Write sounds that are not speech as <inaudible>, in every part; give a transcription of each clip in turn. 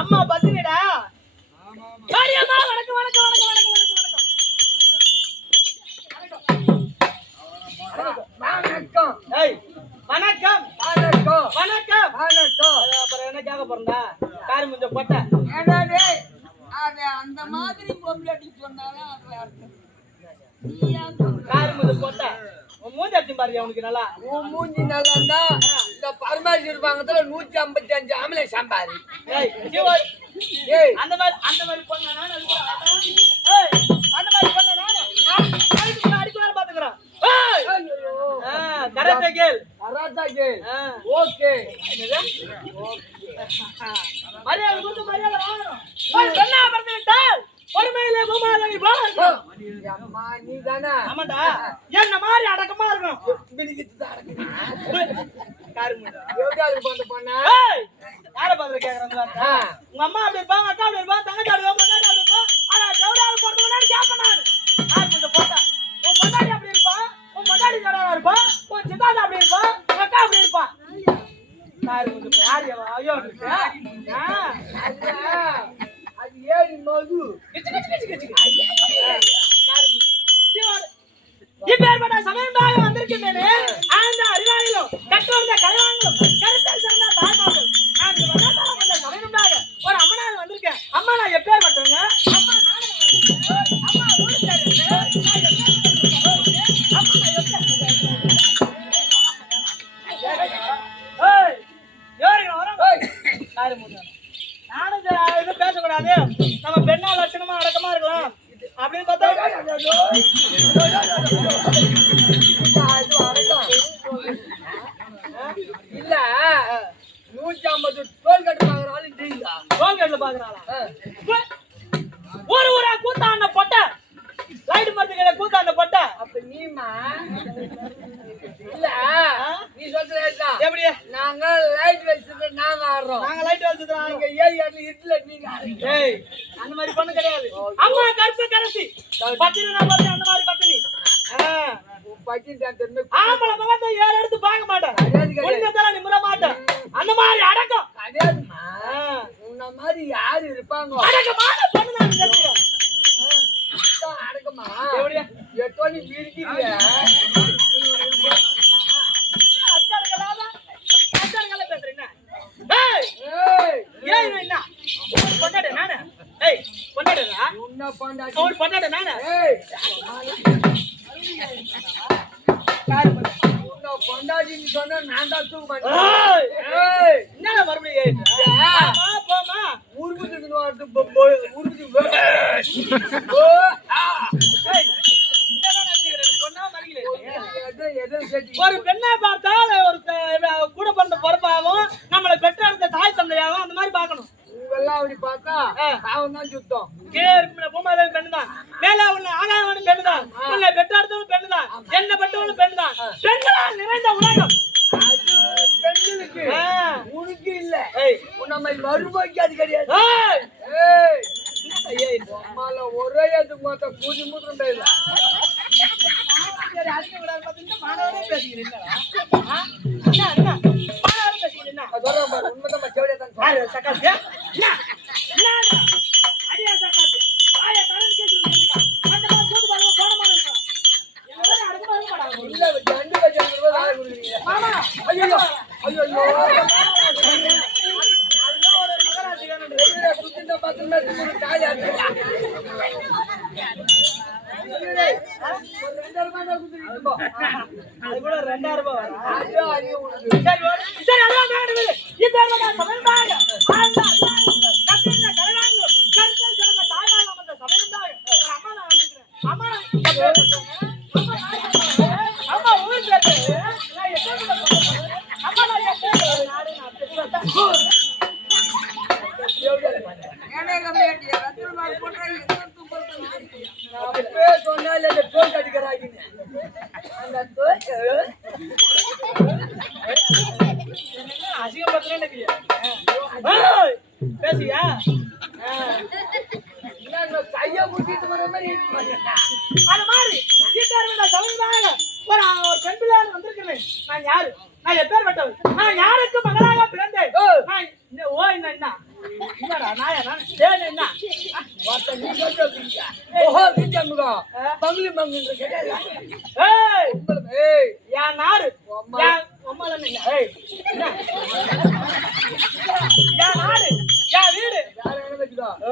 அம்மா பத்தினிடா வணக்கம். வணக்கம். அப்புறம் என்ன கேட்க போறா காரி முஞ்ச போட்ட. என்னடே அது அந்த மாதிரி பொம்பளை சொன்னாலும் அது அர்த்தம்? காரி முஞ்ச போட்ட. உன் மூஞ்சி அடிச்சு பாரு அவனுக்கு நல்லா? உன் மூஞ்சி நல்லா இருந்தா இந்த பரமாசி இருப்பாங்கத்துல நூத்தி ஐம்பத்தி அஞ்சு ஆம்பளை சம்பாரி அந்த மாதிரி அந்த மாதிரி பண்ண அந்த மாதிரி பண்ண நானு. நான் ஆ கேள் கராத்தா கேள் ஓகே மரியாதை கொடுத்து மரியாதை வாங்கணும் ஒரு பெண்ணா விட்டால் பொறுமையிலே பூமாதேவி அம்மா நீ என்ன மாதிரி அடக்கமா இருக்கணும் பிடிக்கிட்டு யாரை பார்த்து அது ஏறி மது இப்பேற்பட்ட சமயமாக ஆழ்ந்த அறிவாளிகளும் கற்றோர்ந்த கலைவாங்களும் கருத்தில் சிறந்த தாய்மார்கள் நான் இங்க வந்தாதான் வந்த சமயமாக ஒரு அம்மனாக வந்திருக்கேன் அம்மா நான் எப்பேற்பட்டவங்க டோல்கேட்ல பாக்குறாளா? ஒரு ஊரா கூத்தாண்ட பொட்ட. லைட் மரத்துக்கு கூத்தாண்ட பொட்ட. அப்ப நீமா இல்ல நீ சொல்றதா எப்படி? நாங்க லைட் வச்சுட்டு நாங்க ஆடுறோம். நாங்க லைட் வச்சுக்கிறோம் நீங்க ஏரியால இருட்டுல நீங்க ஆடுறீங்க ஏய் அந்த மாதிரி பொண்ணு கிடையாது. அம்மா கருப்பு கரசி. பத்தினி நான் அந்த மாதிரி பத்தினி. ஆம்பளை முகத்தை ஏறு எடுத்து பார்க்க பொண்டாட்டின்னு சொன்னா நான் தான் தூக்க மாட்டேன் என்னடா மறுபடியும் போமா உருப்புதுக்கு வரது உருப்புது ஓ ஆ ஏய் என்னடா நினைக்கிறேன் பொண்ணா மறிக்கல எதை எதை கேட்டி ஒரு பெண்ணை பார்த்தால் ஒரு த- கூட பிறந்த பொறுப்பாகவும் நம்மளை பெற்றெடுத்த தாய் தந்தையாகவும் அந்த மாதிரி பார்க்கணும் இவெல்லாம் அப்படி பார்த்தா. அவன் தான் சுத்தம். கீழே இருக்கிற பூமாதேவி பெண்ணு தான் மேல உள்ள ஆகாயவனும் பெண்ணு தான் உன்னை பெற்றெடுத்தவனும் பெண்ணு தான் என்ன பெற்றவனும் பெண்ணு தான் பெண்களால் நிறைந்த உலகம். அது பெண்களுக்கு. உனக்கு இல்ல. உன்ன மாதிரி மறுபடிக்கு அது கிடையாது. ஒரே எதுக்கு மொத்தம் கூடி மூத்திரம் இல்ல சரி அதுக்கு விடாது பார்த்தீங்கன்னா மாணவரே பேசிக்கிறீங்களா யாரு சக்காத்து அடியா சக்காத்து ஆயா தரன் கேட்டு அந்த மாதிரி பாருங்க எல்லாரும் இல்ல ரெண்டு ரூபாய் வேலை கொடுக்குறீங்க மாமா ஐயோ ஐயோ ஐயோ அது கூட ரெண்டாயிரம் ரூபாய் சரி அதான் மேடம் சொன்னால போட்டு பிள்ளையார் வந்திருக்கிறேன். நான் யாரு? நான் எப்பேற்பட்டவள் நான் யாருக்கு மகளாக பிறந்தேன்? நான் ஓ என்ன என்ன? நாடு. என் வீடு.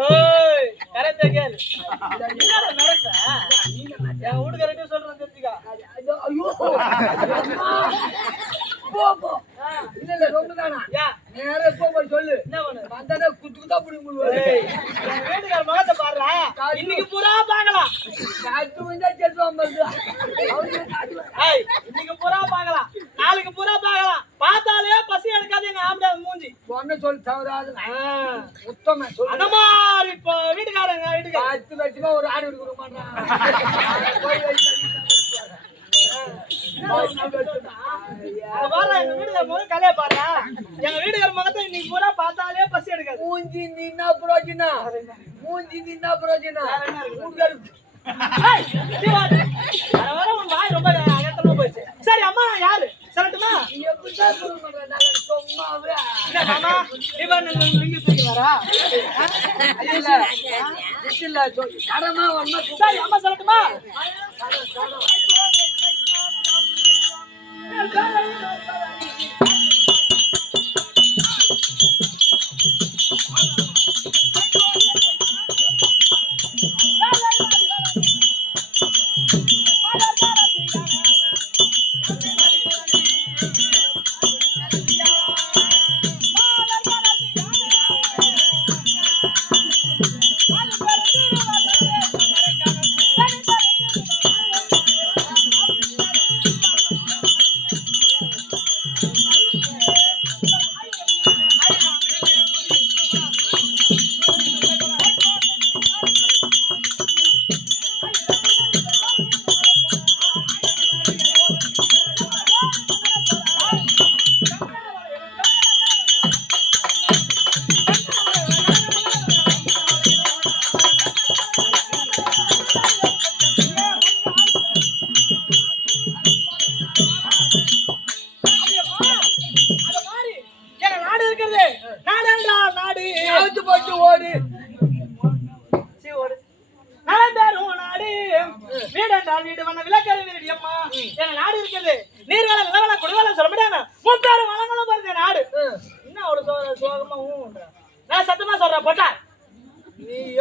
ஏய் கரெக்டா கேளு என்னடா நடக்க என் வீட்டுக்காரட்டையும் சொல்றேன் தெரிஞ்சுக்கா ஐயோ. போ, போ. இல்ல, இல்ல, ரொம்ப தானா. ஏன் நேரா போ, போய் சொல்லு. என்ன பண்ணு வந்தானே குத்து குத்தா. ஏய், என் வீட்டுக்கார முகத்தை பாருடா. இன்னைக்கு பூரா பார்க்கலாம். காத்து பாருங்க. அவனுக்கு காத்து விழு. ஏய், இன்னைக்கு பூரா பார்க்கலாம். நாளைக்கு பூரா பார்க்கலாம். பார்த்தாலே பசி எடுக்காது எங்க ஆம்பளை மூஞ்சி. சொன்ன சொல் தவறாது. உத்தம சொல்லு. அந்த மாதிரி இப்போ வீட்டுக்காரங்க வீட்டுக்கு. பத்து லட்சமா ஒரு ஆடு கொடுக்க மாட்டான் எங்க வீட்டுக்கார முகத்தை இன்னைக்கு பூரா பார்த்தாலே பசி எடுக்காது. மூஞ்சி நின்னா புரோஜனா மூஞ்சி நின்னா புரோஜனா. வர வாய் ரொம்ப அகத்தமா போயிடுச்சு. சரி அம்மா யாரு சொல்லட்டுமா நீ அம்மா சொல்லட்டுமா? அந்த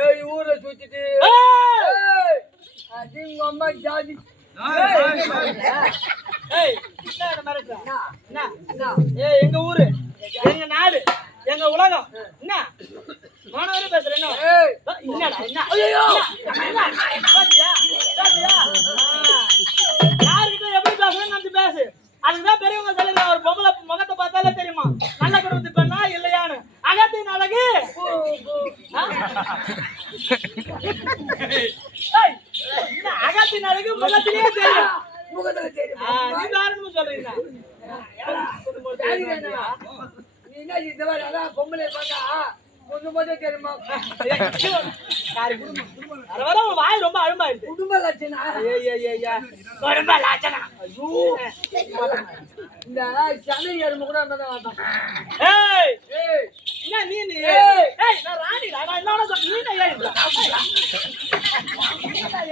ஏழு ஊரை சுத்திட்டு. அது உங்க அம்மா ஜாதி. ஏய், என்ன என்ன? மிரட்டுற? என்ன? ஏய், எங்க ஊரு? எங்க நாடு? எங்க உலகம்? என்ன? மாணவரே பேசுற என்ன? ஏய். என்னடா என்ன? என்ன? என்ன? பாத்தியா? பாத்தியா? ஆ. யாருக்கிட்ட எப்படி பேசணும்னு நினைச்சு பேசு. அதுக்குதான் பெரியவங்க சொல்லுங்க ஒரு பொம்பளை முகத்தை பார்த்தாலே தெரியுமா? நல்ல குடும்பத்து பெண்ணா இல்லையான்னு? அகத்தின் அழகு. அகத்தின் அழகு முகத்திலேயே தெரியும் முகத்துல தெரியும் சொல்றீங்க நீ என்ன இந்த மாதிரி அதான் பொம்பளை பார்த்தா கொஞ்சம் கொஞ்சம் தெரியுமா வாய் ரொம்ப அழும்பாயிடுது குடும்ப லட்சணா ஏய், இந்த சனை எறும்பு கூட ஏய், ஏய் என்ன நீ நீ? ஏய். ஏய், நான் ராணிடா. நான் என்ன ஏன்டா? நீ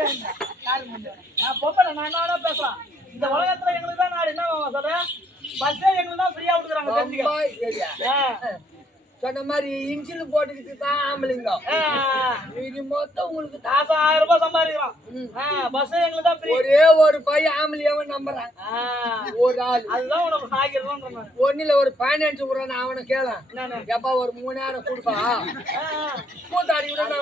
என்ன? யாரு முன்ன? நான் பொம்பளை, நான் என்னோட பேசுறேன். இந்த உலகத்துல எங்களுக்கு தான் நாடு என்ன சொல்றேன் பஸ்ஸே எங்களுக்கு தான் ஃப்ரீயா விட்டுறாங்க தெரிஞ்சுக்க. சொன்ன மாதிரி இன்சில் போட்டுக்கிட்டு தான் ஆம்பளைங்க. இது மொத்தம் உங்களுக்கு ஆயிரம் ரூபாய் சம்பாதிக்கிறோம் பஸ் எங்களுக்கு தான் ஒரே ஒரு பையன் ஆம்பளையாவன் நம்புறான் ஒரு ஆள் அதுதான் உனக்கு நான் ஒண்ணுல ஒரு பைனான்ஸ் விடுறான் அவனை கேளான்? எப்பா ஒரு மூணாயிரம் கொடுப்பா கூத்தாடி கூட.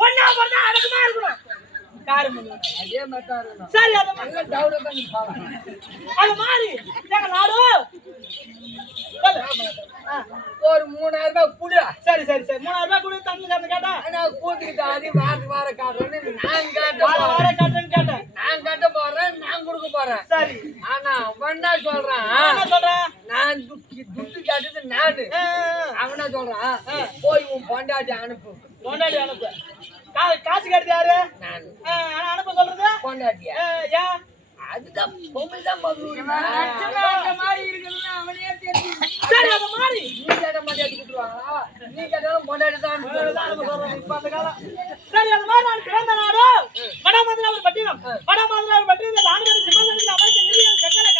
பொண்ணா பொண்ணா அடக்கமா இருக்கணும் காரு. அதே மாதிரி. சரி அது நல்ல நீ பாவம். அது மாதிரி நாடு. ஒரு மூணாயிரம் ரூபாய் கொடு. சரி சரி சரி. மூணாயிரம் ரூபாய் கொடு தந்து கண்டு கேட்டா. நான் கூத்துக்கிட்டு அடி வாரம் வாரம் காட்டுறேன்னு நான் காட்ட வார. வார கட்டுறேன்னு கேட்டேன். நான் கட்ட போறேன் நான் கொடுக்க போறேன். சரி. ஆனா ஒன்னா சொல்றேன். சொல்றேன் நான் துட்டு கேட்டது நானு. அவனா சொல்றான்? போய் உன் பொண்டாட்டி அனுப்பு. கொண்டாடி அனுப்பு. காசு கட்டுது யாரு? அனுப்ப சொல்றது? பொண்டாட்டியா? ஆ, ஏன் அதுதான் பொம்பளை <laughs> தான் மதுரை மாதிரி இருக்குதுன்னு அவனே சரி அந்த மாதிரி நீ கேட்ட பொண்டாட்டி கொடுத்துருவாங்களா நீ கேட்டாலும் பொண்டாட்டி தான். இப்ப அந்த காலம். சரி அந்த மாதிரி நான் பிறந்த நாடு வடமதுராவர் பட்டினம். வடமதுராவர் பட்டினம். ஆண்டுவாரி சிம்மந்தனத்தில் அமைச்ச நிதிகள் செங்கலை.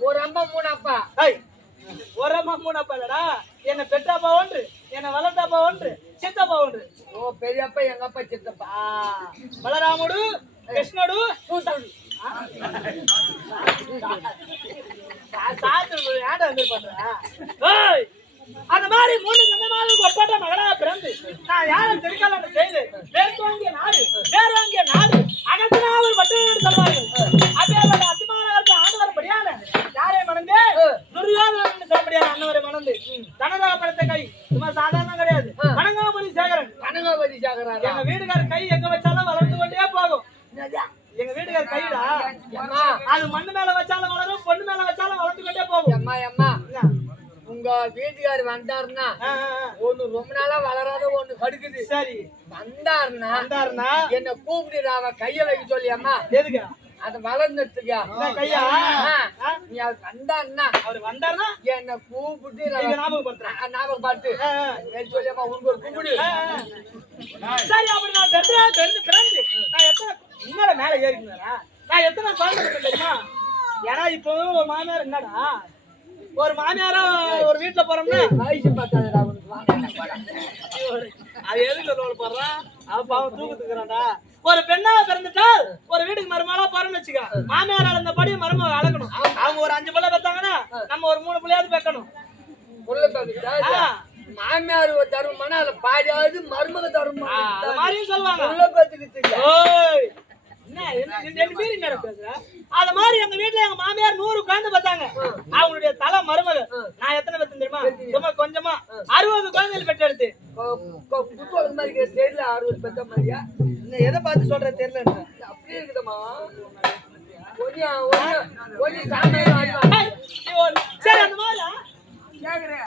ஒரு அம்மா மூணு அப்பா. ஒரு அம்மா மூணு அப்பா இல்லடா. என்ன பெற்றப்பா ஒன்று என்ன வளர்த்தப்பா ஒன்று சித்தப்பா ஒன்று. ஓ பெரியப்பா எங்க அப்பா சித்தப்பா பலராமுடு கிருஷ்ணடு சூசனுடு அந்த மாதிரி மூணு சந்தமாக ஒப்பாட்ட மகளாக பிறந்து நான் யாரும் தெரிக்காத செய்து நாடு ஒண்ணு ரொம்ப நாளா வளராத ஒண்ணு கடுக்குது சரி. வந்தாருன்னா வந்தாருன்னா? என்ன கூப்பிட்டு அவ கைய வைக்க சொல்லி அம்மா எதுக்கு? அது வளர்ந்துட்டுக்கா இந்த கையா? நீ அவர் வந்தாருன்னா அவர் வந்தாருன்னா? என்ன கூப்பிட்டு ஞாபகம் ஞாபகம் பார்த்து ஆ, ஆ. சொல்லி அம்மா உனக்கு ஒரு கூப்பிடு. சரி அப்படி நான் பிறந்து பிறந்து நான் எத்தனை உண்மையில மேல ஏறிக்கிறா நான் எத்தனை குழந்தை தெரியுமா? ஏன்னா இப்போ ஒரு மாமியார் என்னடா? ஒரு மாமியாரா ஒரு வீட்டுல போறோம்னா? வாங்க போடா. அது எதுக்கு ரோல் போடுறான் அவன் பாவம் தூக்கத்துக்குறான்டா ஒரு பெண்ணாக பிறந்துட்டால் ஒரு வீட்டுக்கு மருமகளா போறோம்னு வச்சுக்க. மாமியார் அளந்தபடி மருமக அழகணும். அவங்க ஒரு அஞ்சு பிள்ளை பெத்தாங்கன்னா நம்ம ஒரு மூணு பிள்ளையாவது பெக்கணும். மாமியார் ஒரு தருமானா அதுல பாதியாவது மருமக அது மாதிரியும் சொல்லுவாங்க. என்ன பேசுறா அத மாதிரி எங்க வீட்டுல எங்க மாமியார் நூறு குழந்தை பார்த்தாங்க. அவங்களுடைய தலை மருமக நான் எத்தனை பேர் தெரியுமா? சும்மா கொஞ்சமா. அறுபது குழந்தைகள் பெற்று எடுத்து தெரியல அறுபது பெற்ற மாதிரியா? எதை பார்த்து சொல்ற தெரியல அப்படியே இருக்குதம்மா. சரி அந்த மாதிரி